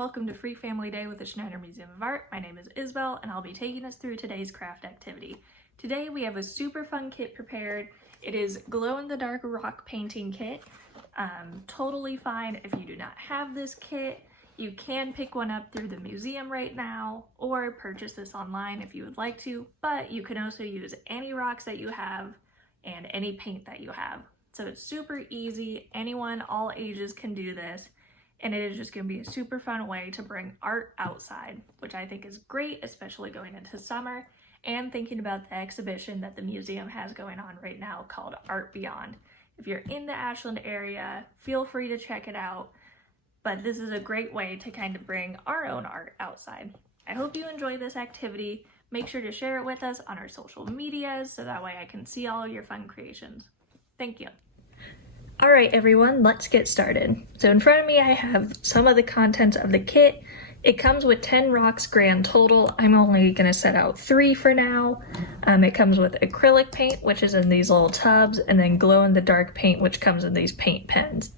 welcome to Free Family Day with the Schneider Museum of Art. My name is Isabel and I'll be taking us through today's craft activity. Today we have a super fun kit prepared. It is glow-in-the-dark rock painting kit. Totally fine if you do not have this kit. You can pick one up through the museum right now or purchase this online if you would like to, but you can also use any rocks that you have and any paint that you have. So it's super easy. Anyone, all ages can do this. And it is just going to be a super fun way to bring art outside, which I think is great, especially going into summer and thinking about the exhibition that the museum has going on right now called Art Beyond. If you're in the Ashland area, feel free to check it out, but this is a great way to kind of bring our own art outside. I hope you enjoy this activity. Make sure to share it with us on our social medias so that way I can see all of your fun creations. Thank you. All right, everyone, let's get started. So in front of me, I have some of the contents of the kit. It comes with 10 rocks grand total. I'm only gonna set out 3 for now. It comes with acrylic paint, which is in these little tubs, and then glow-in-the-dark paint, which comes in these paint pens.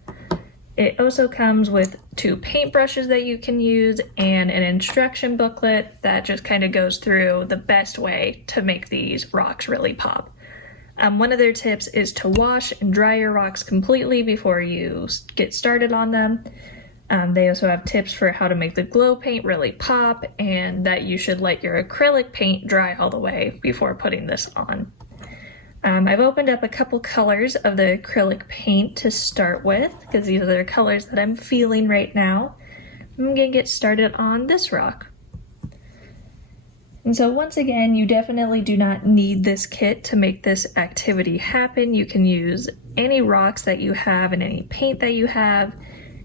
It also comes with 2 paintbrushes that you can use and an instruction booklet that just kind of goes through the best way to make these rocks really pop. One of their tips is to wash and dry your rocks completely before you get started on them. They also have tips for how to make the glow paint really pop and that you should let your acrylic paint dry all the way before putting this on. I've opened up a couple colors of the acrylic paint to start with because these are the colors that I'm feeling right now. I'm gonna get started on this rock. And so once again, you definitely do not need this kit to make this activity happen. You can use any rocks that you have and any paint that you have.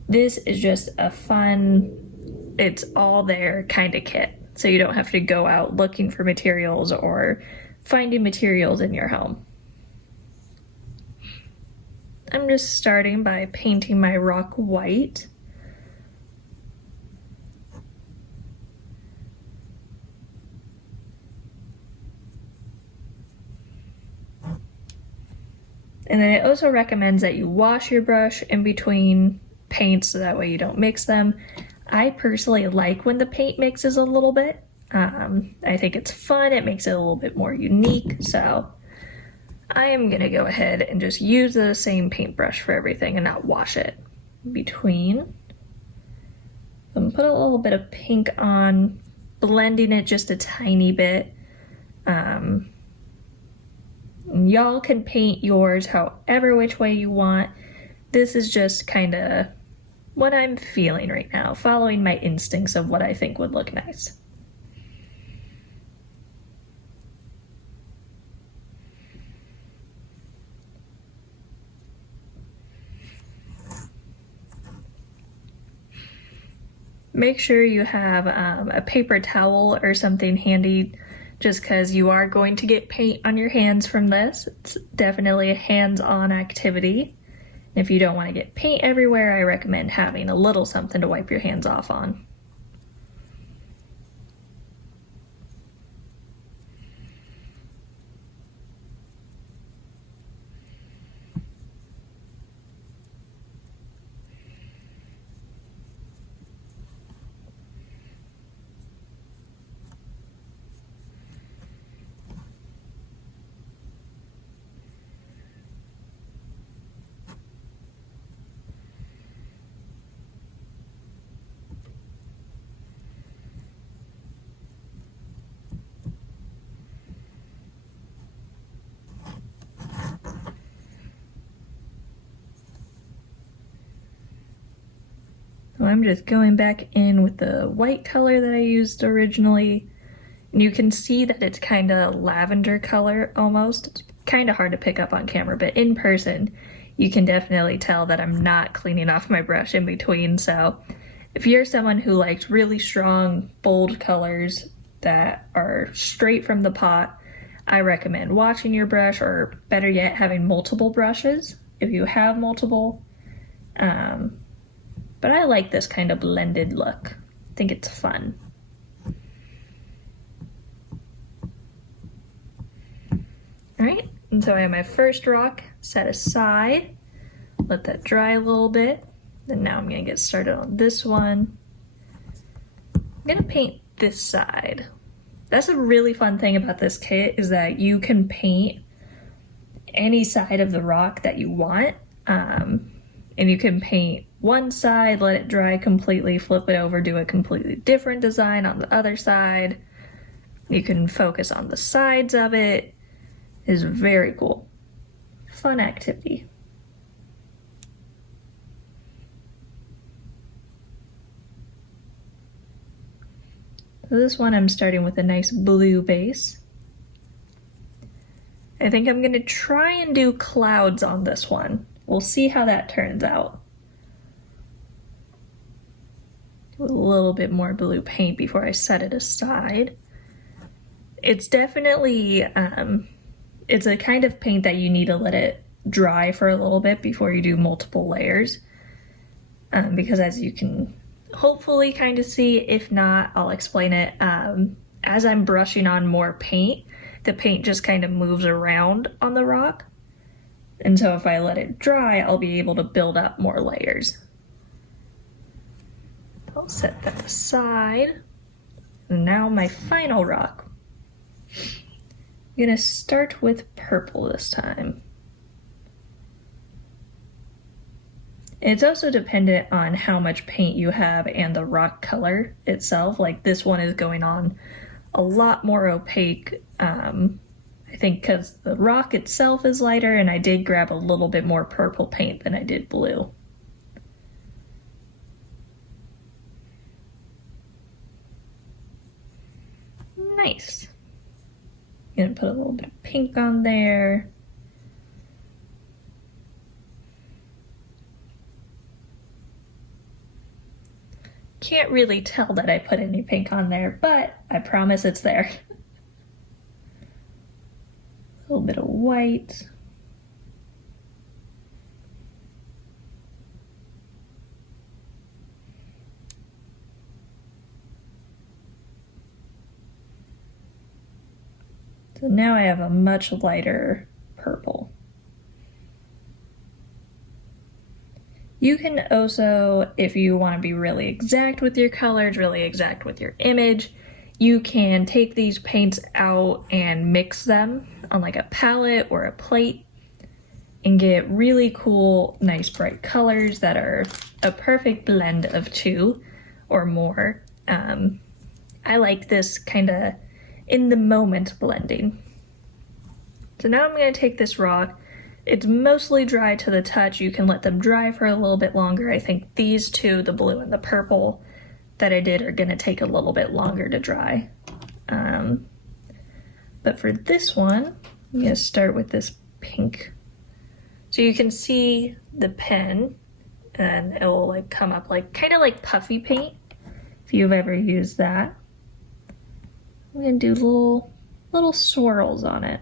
This is just a fun, it's all there kind of kit. So you don't have to go out looking for materials or finding materials in your home. I'm just starting by painting my rock white. And then it also recommends that you wash your brush in between paints so that way you don't mix them. I personally like when the paint mixes a little bit. I think it's fun, it makes it a little bit more unique, so I am gonna go ahead and just use the same paintbrush for everything and not wash it in between. I'm put a little bit of pink on, blending it just a tiny bit. Y'all can paint yours however which way you want. This is just kind of what I'm feeling right now, following my instincts of what I think would look nice. Make sure you have a paper towel or something handy just because you are going to get paint on your hands from this. It's definitely a hands-on activity. If you don't want to get paint everywhere, I recommend having a little something to wipe your hands off on. I'm just going back in with the white color that I used originally. And you can see that it's kind of lavender color almost. It's kind of hard to pick up on camera, but in person, you can definitely tell that I'm not cleaning off my brush in between. So if you're someone who likes really strong, bold colors that are straight from the pot, I recommend washing your brush, or better yet, having multiple brushes if you have multiple. But I like this kind of blended look. I think it's fun. All right, and so I have my first rock set aside. Let that dry a little bit. Then now I'm gonna get started on this one. I'm gonna paint this side. That's a really fun thing about this kit, is that you can paint any side of the rock that you want. And you can paint one side, let it dry completely, flip it over, do a completely different design on the other side. You can focus on the sides of it. It is very cool. Fun activity. So this one I'm starting with a nice blue base. I think I'm gonna try and do clouds on this one. We'll see how that turns out. A little bit more blue paint before I set it aside. It's definitely, it's a kind of paint that you need to let it dry for a little bit before you do multiple layers. Because as you can hopefully kind of see, if not, I'll explain it. As I'm brushing on more paint, the paint just kind of moves around on the rock. And so if I let it dry, I'll be able to build up more layers. I'll set that aside. And now my final rock. I'm gonna start with purple this time. It's also dependent on how much paint you have and the rock color itself. Like this one is going on a lot more opaque, I think because the rock itself is lighter, and I did grab a little bit more purple paint than I did blue. Nice. I'm gonna put a little bit of pink on there. Can't really tell that I put any pink on there, but I promise it's there. A little bit of white. So now I have a much lighter purple. You can also, if you want to be really exact with your colors, really exact with your image, you can take these paints out and mix them on like a palette or a plate and get really cool, nice bright colors that are a perfect blend of two or more. I like this kind of in the moment blending. So now I'm going to take this rock. It's mostly dry to the touch. You can let them dry for a little bit longer. I think these two, the blue and the purple that I did, are going to take a little bit longer to dry. But for this one, I'm going to start with this pink. So you can see the pen, and it will like come up like kind of like puffy paint, if you've ever used that. I'm going to do little swirls on it.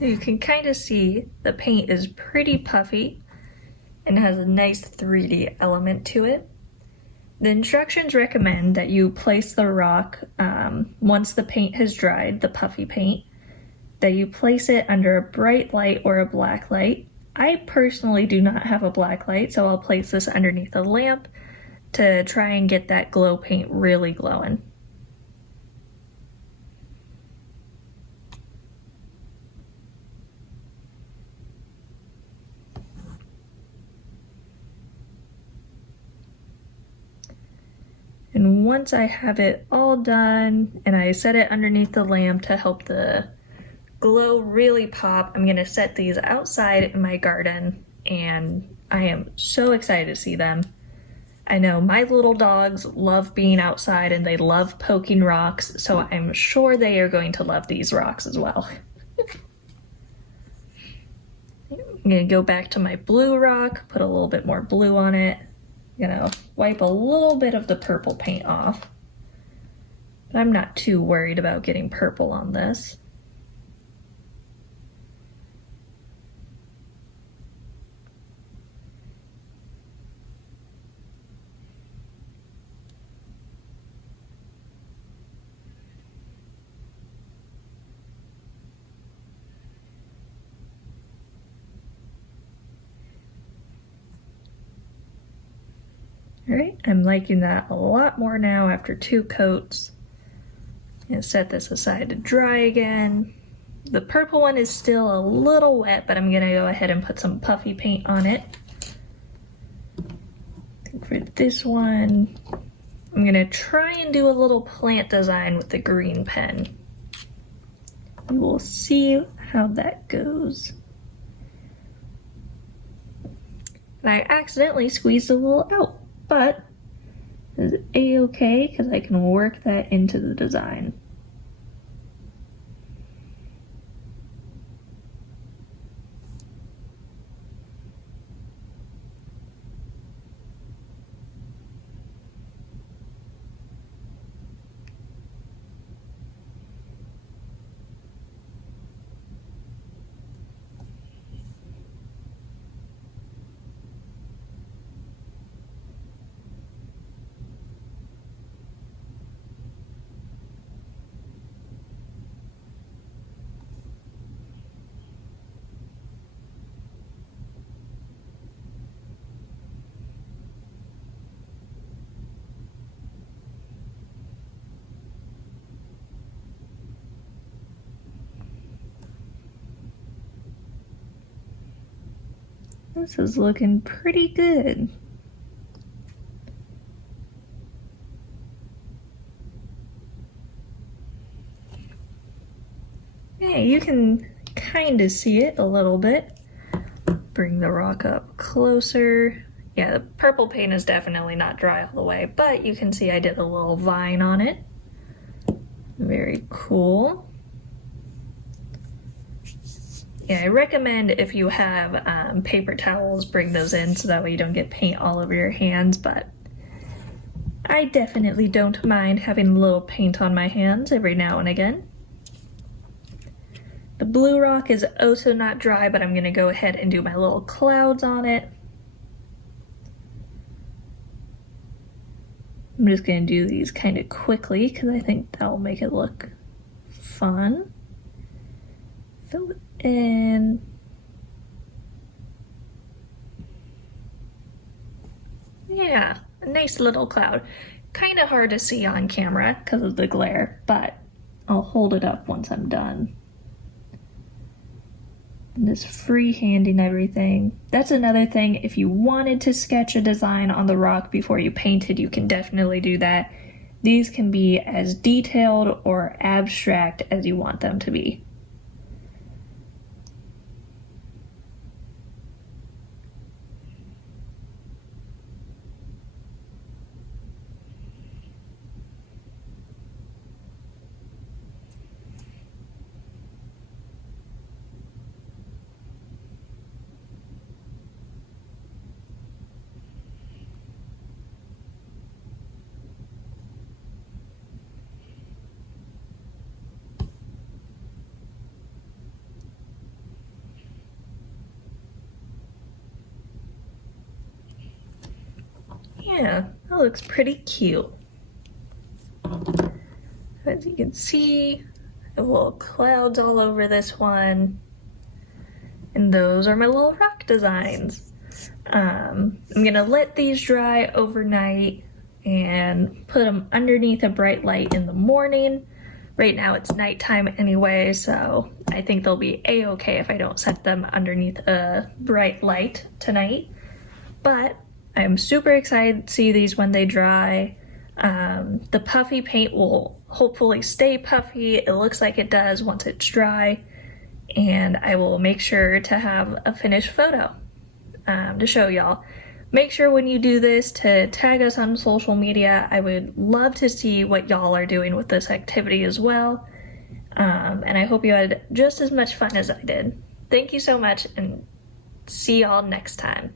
You can kind of see the paint is pretty puffy and has a nice 3D element to it. The instructions recommend that you place the rock, once the paint has dried, the puffy paint, that you place it under a bright light or a black light. I personally do not have a black light, so I'll place this underneath a lamp to try and get that glow paint really glowing. And once I have it all done and I set it underneath the lamp to help the glow really pop, I'm gonna set these outside in my garden, and I am so excited to see them. I know my little dogs love being outside and they love poking rocks, so I'm sure they are going to love these rocks as well. I'm gonna go back to my blue rock, put a little bit more blue on it. I'm gonna wipe a little bit of the purple paint off. But I'm not too worried about getting purple on this. All right, I'm liking that a lot more now after 2 coats. I'm gonna set this aside to dry again. The purple one is still a little wet, but I'm gonna go ahead and put some puffy paint on it. For this one, I'm gonna try and do a little plant design with the green pen. We will see how that goes. And I accidentally squeezed a little out, but it's a-okay because I can work that into the design. This is looking pretty good. Yeah, you can kind of see it a little bit. Bring the rock up closer. Yeah, the purple paint is definitely not dry all the way, but you can see I did a little vine on it. Very cool. Yeah, I recommend if you have paper towels, bring those in so that way you don't get paint all over your hands, but I definitely don't mind having a little paint on my hands every now and again. The blue rock is also not dry, but I'm going to go ahead and do my little clouds on it. I'm just going to do these kind of quickly because I think that'll make it look fun. Fill it in. Yeah, a nice little cloud. Kind of hard to see on camera because of the glare, but I'll hold it up once I'm done. And just freehanding everything. That's another thing. If you wanted to sketch a design on the rock before you painted, you can definitely do that. These can be as detailed or abstract as you want them to be. Yeah, that looks pretty cute. As you can see, I have little clouds all over this one. And those are my little rock designs. I'm gonna let these dry overnight and put them underneath a bright light in the morning. Right now it's nighttime anyway, so I think they'll be a-okay if I don't set them underneath a bright light tonight. But I'm super excited to see these when they dry. The puffy paint will hopefully stay puffy. It looks like it does once it's dry. And I will make sure to have a finished photo to show y'all. Make sure when you do this to tag us on social media. I would love to see what y'all are doing with this activity as well. And I hope you had just as much fun as I did. Thank you so much, and see y'all next time.